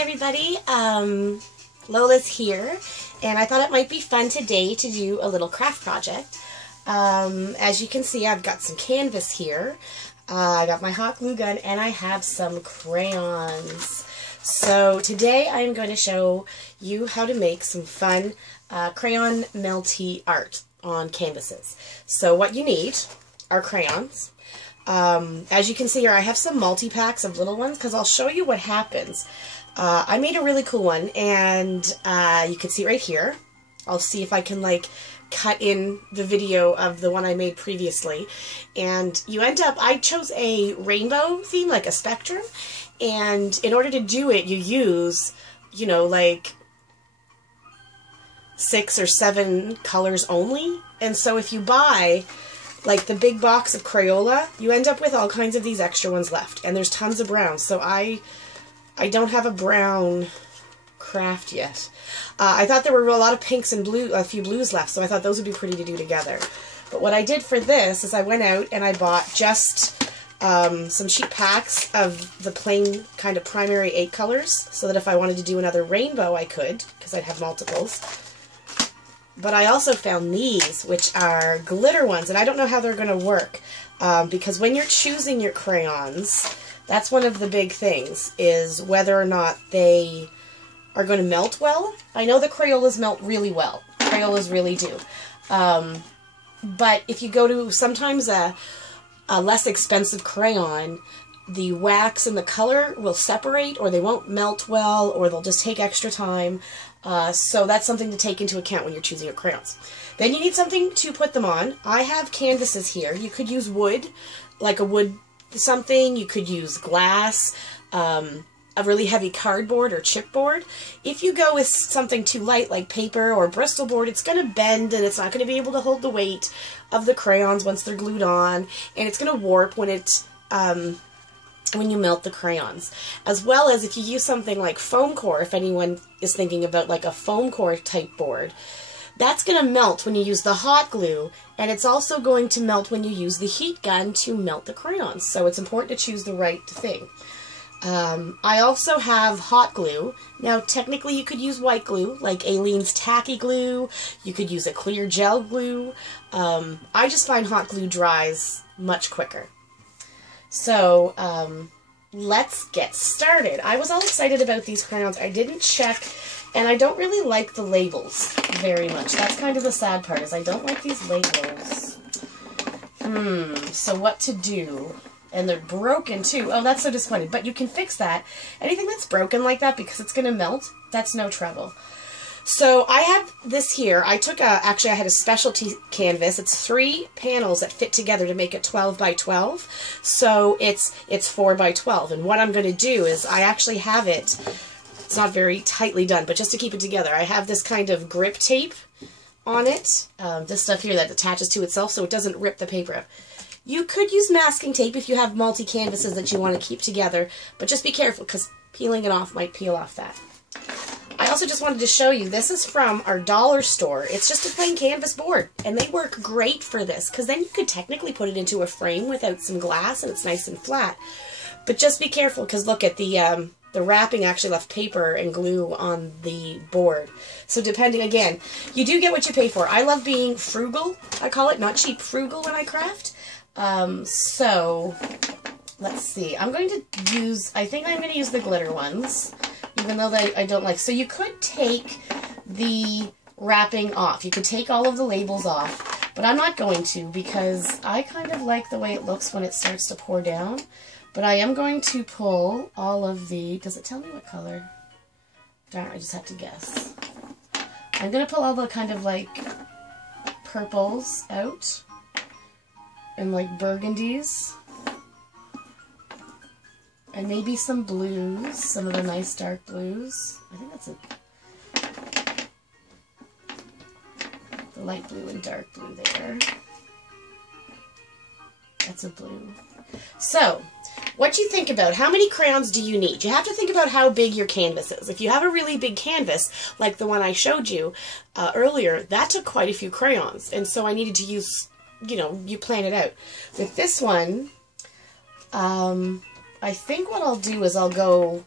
Hi everybody, Lola's here, and I thought it might be fun today to do a little craft project. As you can see, I've got some canvas here, I got my hot glue gun, and I have some crayons. So today I'm going to show you how to make some fun crayon melty art on canvases. So what you need are crayons. As you can see here, I have some multi-packs of little ones because I'll show you what happens. I made a really cool one, and you can see right here. I'll see if I can cut in the video of the one I made previously. And you end up, I chose a rainbow theme, like a spectrum, and in order to do it, you use, you know, like 6 or 7 colors only. And so if you buy like the big box of Crayola, you end up with all kinds of these extra ones left, and there's tons of browns. So I don't have a brown craft yet. I thought there were a lot of pinks and blue, a few blues left, so I thought those would be pretty to do together. But what I did for this is I went out and I bought just some cheap packs of the plain kind of primary 8 colors, so that if I wanted to do another rainbow I could, because I'd have multiples. But I also found these, which are glitter ones, and I don't know how they're going to work, because when you're choosing your crayons, that's one of the big things, is whether or not they are going to melt well. I know the Crayolas melt really well. Crayolas really do. But if you go to sometimes a less expensive crayon, the wax and the color will separate, or they won't melt well, or they'll just take extra time. So that's something to take into account when you're choosing your crayons. Then you need something to put them on. I have canvases here. You could use wood, like a wood something. You could use glass, a really heavy cardboard or chipboard. If you go with something too light, like paper or Bristol board, it's going to bend, and it's not going to be able to hold the weight of the crayons once they're glued on, and it's going to warp when it's when you melt the crayons. As well as if you use something like foam core, if anyone is thinking about like a foam core type board, that's going to melt when you use the hot glue, and it's also going to melt when you use the heat gun to melt the crayons. So it's important to choose the right thing. I also have hot glue. Now technically you could use white glue, like Aleene's tacky glue. You could use a clear gel glue. I just find hot glue dries much quicker. So, let's get started. I was all excited about these crayons. I didn't check, and I don't really like the labels very much. That's kind of the sad part, is I don't like these labels. So what to do? And they're broken too. Oh, that's so disappointing. But you can fix that. Anything that's broken like that, because it's going to melt, that's no trouble. So I have this here. I took actually I had a specialty canvas. It's 3 panels that fit together to make it 12 by 12. So it's 4 by 12. And what I'm going to do is I actually have it, it's not very tightly done, but just to keep it together, I have this kind of grip tape on it. This stuff here that attaches to itself so it doesn't rip the paper up. You could use masking tape if you have multi-canvases that you want to keep together, but just be careful because peeling it off might peel off that. I also just wanted to show you, this is from our dollar store. It's just a plain canvas board, and they work great for this, because then you could technically put it into a frame without some glass, and it's nice and flat. But just be careful, because look at the wrapping actually left paper and glue on the board. So depending, again, you do get what you pay for. I love being frugal, I call it, not cheap, frugal when I craft. So, let's see. I'm going to use, I think I'm going to use the glitter ones, even though I don't like. So you could take the wrapping off. You could take all of the labels off, but I'm not going to, because I kind of like the way it looks when it starts to pour down. But I am going to pull all of the, does it tell me what color? Darn, I just have to guess. I'm going to pull all the kind of like purples out, and like burgundies, and maybe some blues, some of the nice dark blues. I think that's the light blue and dark blue there. That's a blue. So, what you think about, how many crayons do you need? You have to think about how big your canvas is. If you have a really big canvas, like the one I showed you earlier, that took quite a few crayons, and so I needed to use, you know, you plan it out. With this one, I think what I'll do is I'll go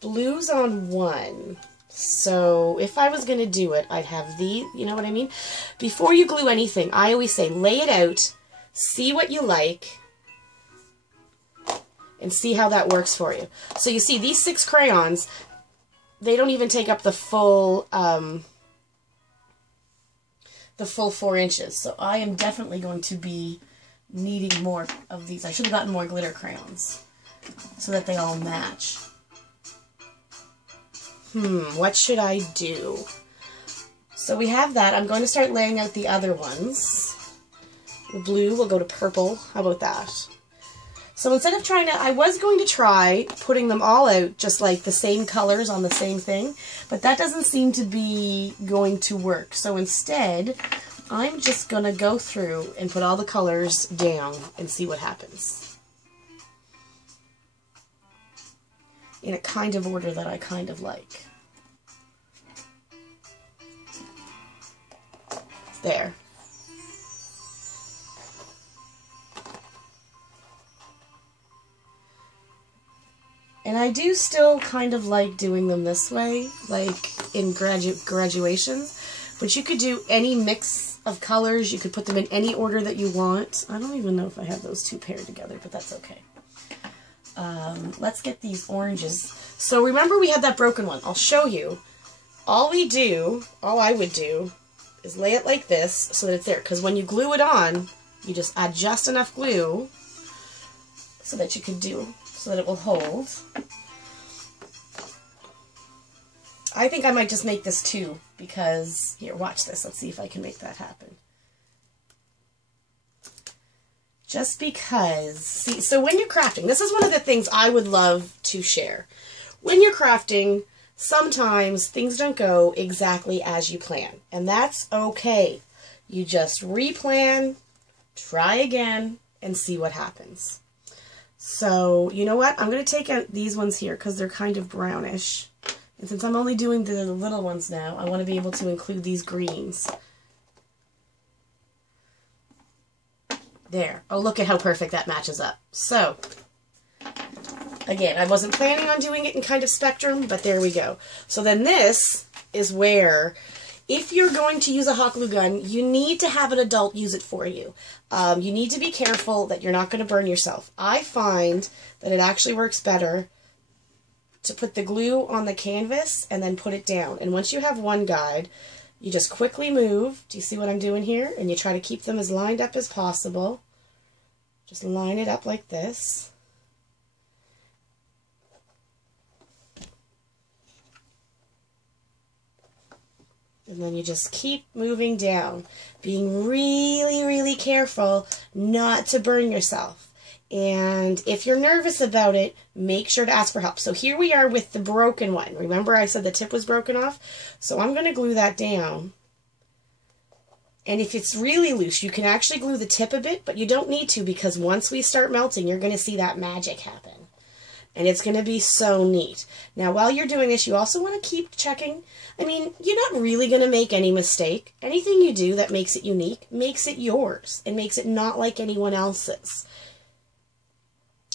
blues on one. So if I was going to do it, I'd have these, you know what I mean? Before you glue anything, I always say lay it out, see what you like, and see how that works for you. So you see these 6 crayons, they don't even take up the full 4 inches. So I am definitely going to be needing more of these. I should have gotten more glitter crayons so that they all match. What should I do? So we have that. I'm going to start laying out the other ones. The blue will go to purple. How about that? So instead of trying to, I was going to try putting them all out just like the same colors on the same thing, but that doesn't seem to be going to work. So instead, I'm just going to go through and put all the colors down and see what happens. In a kind of order that I kind of like. There. And I do still kind of like doing them this way, like in graduations. But you could do any mix of colors. You could put them in any order that you want. I don't even know if I have those 2 paired together, but that's okay. Let's get these oranges. So remember we had that broken one. I'll show you. All I would do, is lay it like this so that it's there. Because when you glue it on, you just add just enough glue so that it will hold. I think I might just make this 2 because, here, watch this. Let's see if I can make that happen. Just because, see, so when you're crafting, this is one of the things I would love to share. When you're crafting, sometimes things don't go exactly as you plan, and that's okay. You just replan, try again, and see what happens. So, you know what? I'm going to take out these ones here because they're kind of brownish. And since I'm only doing the little ones now, I want to be able to include these greens. There. Oh, look at how perfect that matches up. So, again, I wasn't planning on doing it in kind of spectrum, but there we go. So then this is where, if you're going to use a hot glue gun, you need to have an adult use it for you. You need to be careful that you're not going to burn yourself. I find that it actually works better to put the glue on the canvas and then put it down. And once you have one guide, you just quickly move. Do you see what I'm doing here? And you try to keep them as lined up as possible. Just line it up like this. And then you just keep moving down, being really, really careful not to burn yourself. And if you're nervous about it, make sure to ask for help. So here we are with the broken one. Remember I said the tip was broken off? So I'm going to glue that down. And if it's really loose, you can actually glue the tip a bit, but you don't need to, because once we start melting, you're going to see that magic happen. And it's going to be so neat. Now, while you're doing this, you also want to keep checking. I mean, you're not really going to make any mistake. Anything you do that makes it unique makes it yours and makes it not like anyone else's.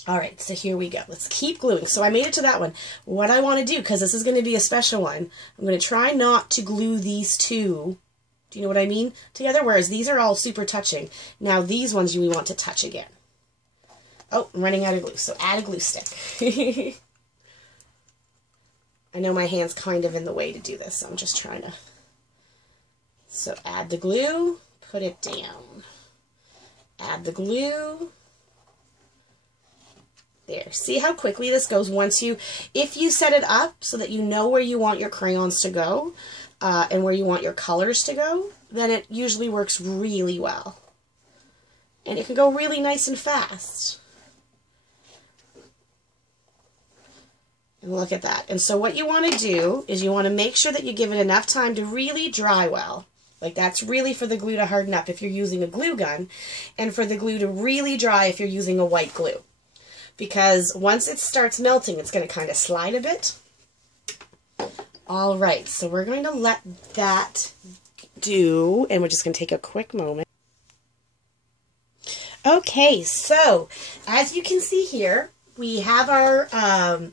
All right, so here we go. Let's keep gluing. So I made it to that one. What I want to do, because this is going to be a special one, I'm going to try not to glue these two, do you know what I mean, together, whereas these are all super touching. Now these ones we want to touch again. Oh, I'm running out of glue, so add a glue stick. I know my hand's kind of in the way to do this, so I'm just trying to. So add the glue, put it down. Add the glue. There. See how quickly this goes once you, if you set it up so that you know where you want your crayons to go and where you want your colors to go, then it usually works really well. And it can go really nice and fast. And look at that. And so what you want to do is you want to make sure that you give it enough time to really dry well. Like that's really for the glue to harden up if you're using a glue gun, and for the glue to really dry if you're using a white glue. Because once it starts melting, it's going to kind of slide a bit. All right, so we're going to let that do, and we're just going to take a quick moment. Okay, so as you can see here, we have our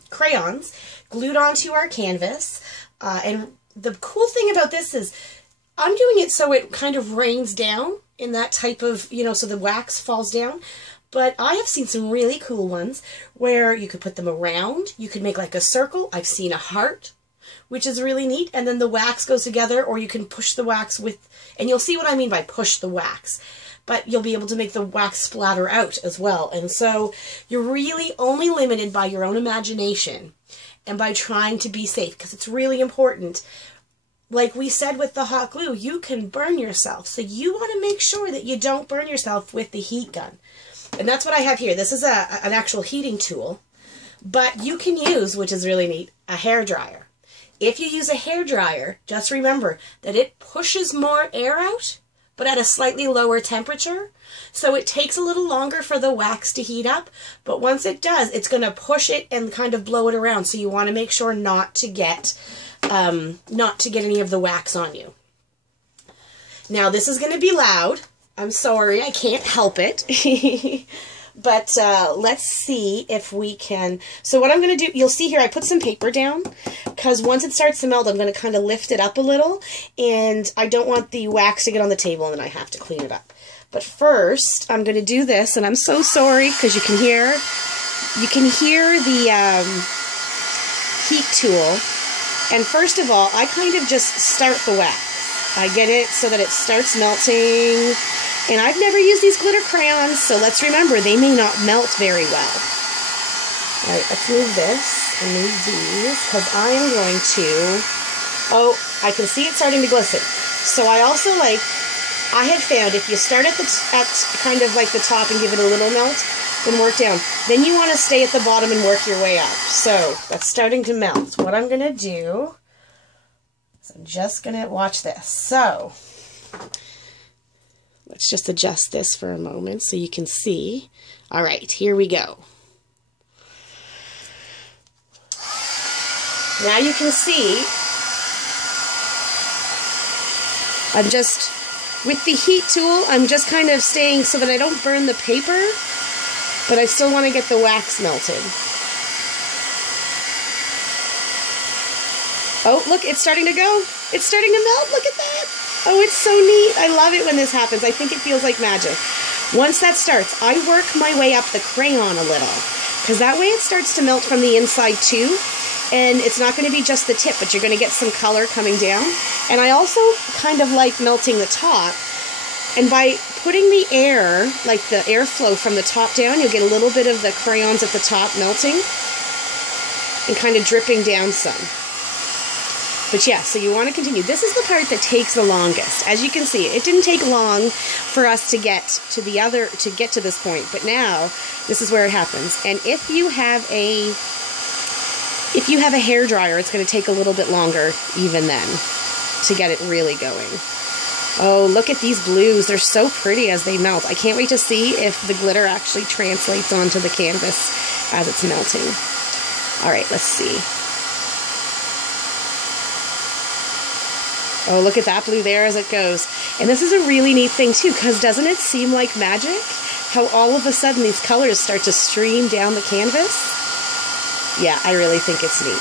crayons glued onto our canvas. And the cool thing about this is I'm doing it so it kind of rains down in that type of, you know, so the wax falls down. But I have seen some really cool ones where you could put them around. You could make like a circle. I've seen a heart, which is really neat. And then the wax goes together, or you can push the wax with, and you'll see what I mean by push the wax. But you'll be able to make the wax splatter out as well. And so you're really only limited by your own imagination and by trying to be safe, because it's really important. Like we said with the hot glue, you can burn yourself. So you want to make sure that you don't burn yourself with the heat gun. And that's what I have here. This is an actual heating tool, but you can use, which is really neat, a hair dryer. If you use a hair dryer, just remember that it pushes more air out, but at a slightly lower temperature. So it takes a little longer for the wax to heat up, but once it does, it's going to push it and kind of blow it around. So you want to make sure not to get any of the wax on you. Now this is going to be loud. I'm sorry, I can't help it. But let's see if we can. So what I'm going to do, you'll see here I put some paper down, because once it starts to melt, I'm going to kind of lift it up a little, and I don't want the wax to get on the table and then I have to clean it up. But first, I'm going to do this, and I'm so sorry, because you can hear the heat tool. And first of all, I kind of just start the wax. I get it so that it starts melting. And I've never used these glitter crayons, so let's remember, they may not melt very well. All right, let's move this and move these, because I am going to, oh, I can see it starting to glisten. So I also I had found if you start at kind of like the top and give it a little melt, then work down. Then you want to stay at the bottom and work your way up. So that's starting to melt. What I'm going to do is I'm just going to watch this. So let's just adjust this for a moment so you can see. All right, here we go. Now you can see I'm just, with the heat tool, I'm just kind of staying so that I don't burn the paper, but I still want to get the wax melted. Oh, look, it's starting to go. It's starting to melt. Look at that. Oh, it's so neat. I love it when this happens. I think it feels like magic. Once that starts, I work my way up the crayon a little, because that way it starts to melt from the inside too. And it's not going to be just the tip, but you're going to get some color coming down. And I also kind of like melting the top. And by putting the air, like the airflow from the top down, you'll get a little bit of the crayons at the top melting and kind of dripping down some. But yeah, so you want to continue. This is the part that takes the longest. As you can see, it didn't take long for us to get to this point, but now this is where it happens. And if you have a hair dryer, it's going to take a little bit longer even then to get it really going. Oh, look at these blues. They're so pretty as they melt. I can't wait to see if the glitter actually translates onto the canvas as it's melting. All right, let's see. Oh, look at that blue there as it goes. And this is a really neat thing too, because doesn't it seem like magic? How all of a sudden these colors start to stream down the canvas? Yeah, I really think it's neat.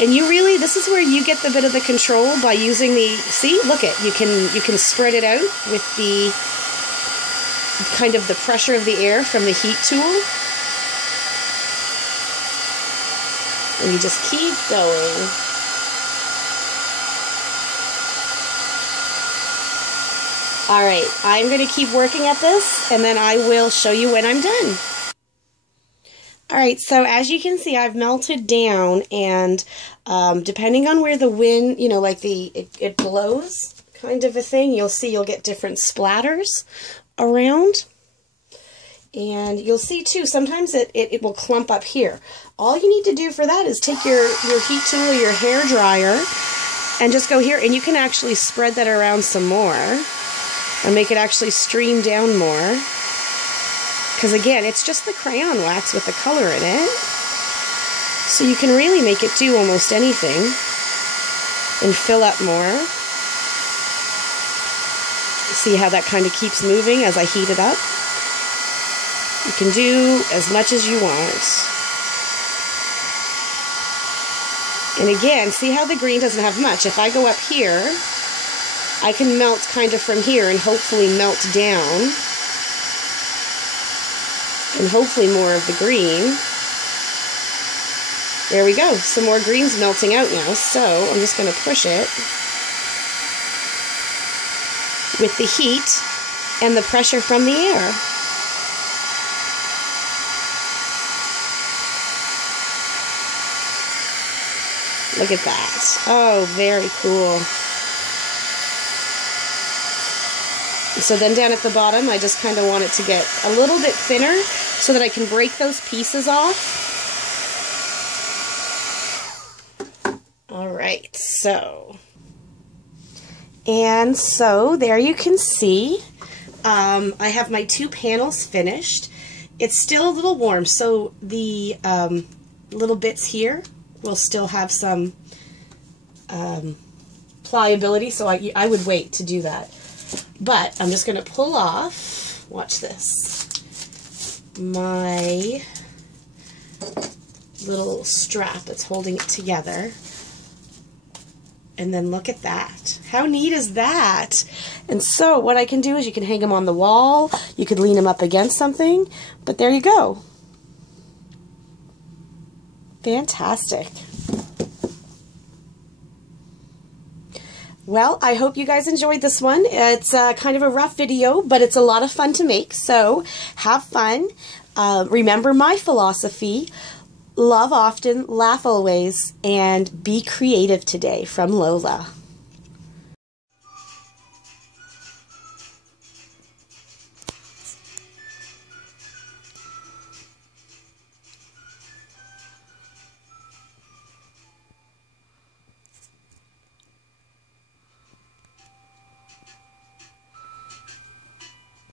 And you really, this is where you get the bit of the control by using the, see, look it, you can spread it out with the kind of the pressure of the air from the heat tool. And you just keep going. All right, I'm going to keep working at this, and then I will show you when I'm done. All right, so as you can see, I've melted down, and depending on where the wind, you know, like it blows kind of a thing, you'll see you'll get different splatters around. And you'll see too, sometimes it will clump up here. All you need to do for that is take your heat tool or your hair dryer and just go here, and you can actually spread that around some more and make it actually stream down more. Because again, it's just the crayon wax with the color in it. So you can really make it do almost anything and fill up more. See how that kind of keeps moving as I heat it up? You can do as much as you want. And again, see how the green doesn't have much. If I go up here, I can melt kind of from here and hopefully melt down. And hopefully more of the green. There we go. Some more green's melting out now. So I'm just going to push it with the heat and the pressure from the air. Look at that. Oh, very cool. So then down at the bottom, I just kind of want it to get a little bit thinner so that I can break those pieces off. All right, so. And so there you can see, I have my 2 panels finished. It's still a little warm, so the little bits here will still have some pliability, so I would wait to do that. But I'm just going to pull off, watch this, my little strap that's holding it together. And then look at that. How neat is that? And so what I can do is you can hang them on the wall, you could lean them up against something, but there you go. Fantastic. Well, I hope you guys enjoyed this one. It's kind of a rough video, but it's a lot of fun to make, so have fun. Remember my philosophy, love often, laugh always, and be creative today, from Lola.